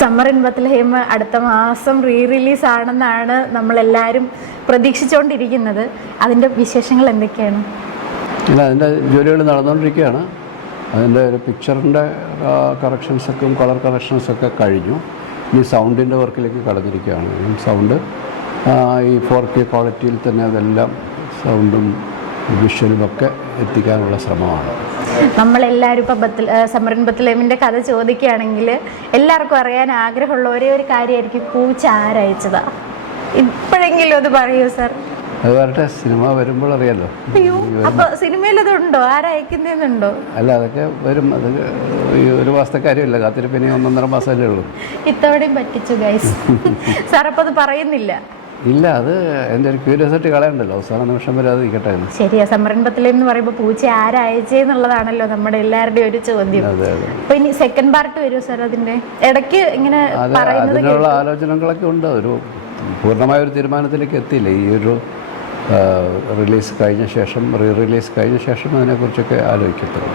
Summer in Bethlehem അടുത്ത മാസം re release ആണെന്നാണ് നമ്മളെല്ലാവരും പ്രതീക്ഷിച്ചുകൊണ്ടിരിക്കുന്നത് അതിന്റെ വിശേഷങ്ങൾ എന്തൊക്കെയാണ്? ഇല്ല അതിന്റെ ജോലികൾ നടന്നുകൊണ്ടിരിക്കുകയാണ് അതിന്റെ ഒരു പിക്ചറിന്റെ കറക്ഷൻസൊക്കെ കളർ കറക്ഷൻസൊക്കെ കഴിഞ്ഞു. ഈ സൗണ്ടിന്റെ വർക്കിലേക്ക് കടന്നിരിക്കുകയാണ്. സൗണ്ട് ഈ ഫോർ കെ ക്വാളിറ്റിയിൽ തന്നെ അതെല്ലാം സൗണ്ടും വിഷ്വലും ഒക്കെ എത്തിക്കാനുള്ള ശ്രമമാണ്. നമ്മളെല്ലാവരും ഇപ്പോൾ ബത്തിൽ സമരൻ ബത്തലേമിന്റെ കഥ ചോദിക്കുകയാണെങ്കിൽ എല്ലാവർക്കും അറിയാൻ ആഗ്രഹമുള്ള ഒരേ ഒരു കാര്യമായിരിക്കും പൂച്ച ആരയച്ചതാ. ഇപ്പോഴെങ്കിലും അത് പറയൂ സർ. അത് പറഞ്ഞ സിനിമ വരുമ്പോൾ അറിയാലോ. അപ്പൊ സിനിമയിൽ അതുണ്ടോ ആരയക്കുന്നുണ്ടോ അല്ല അതൊക്കെ വരും. അത് ഒരു മാസത്തെ കാര്യമില്ല. കാത്തിരിപ്പിനി ഒന്നൊന്നര മാസമല്ലേ ഉള്ളൂ. ഇത്തവണയും പറ്റിച്ചു ഗൈസ് സാർ അപ്പൊ അത് പറയുന്നില്ല. ഇല്ല അത് എന്റെ ഒരു ക്യൂരിയോസിറ്റി കളയണ്ടല്ലോ. അവസാന നിമിഷം വരെ അത് ഇരിക്കട്ടെ എന്ന്. ശരിയാ സംരംഭത്തിൽ എന്ന് പറയുമ്പോൾ പൂച്ച ആരയച്ചെന്നുള്ളതാണല്ലോ നമ്മുടെ എല്ലാവരുടെയും ഒരു ചോദ്യം. അതെ അതെ. അപ്പൊ ഇനി സെക്കൻഡ് പാർട്ട് വരുമോ സാർ അതിന്റെ? ഇടയ്ക്ക് ഇങ്ങനെ അത് പറയുന്നത് അതിനുള്ള ആലോചനകളൊക്കെ ഉണ്ട്. ഒരു പൂർണമായ ഒരു തീരുമാനത്തിലേക്ക് എത്തിയില്ല? ഈ ഒരു റിലീസ് കഴിഞ്ഞ ശേഷം റീ റിലീസ് കഴിഞ്ഞ ശേഷം അതിനെക്കുറിച്ചൊക്കെ ആലോചിക്കപ്പെടും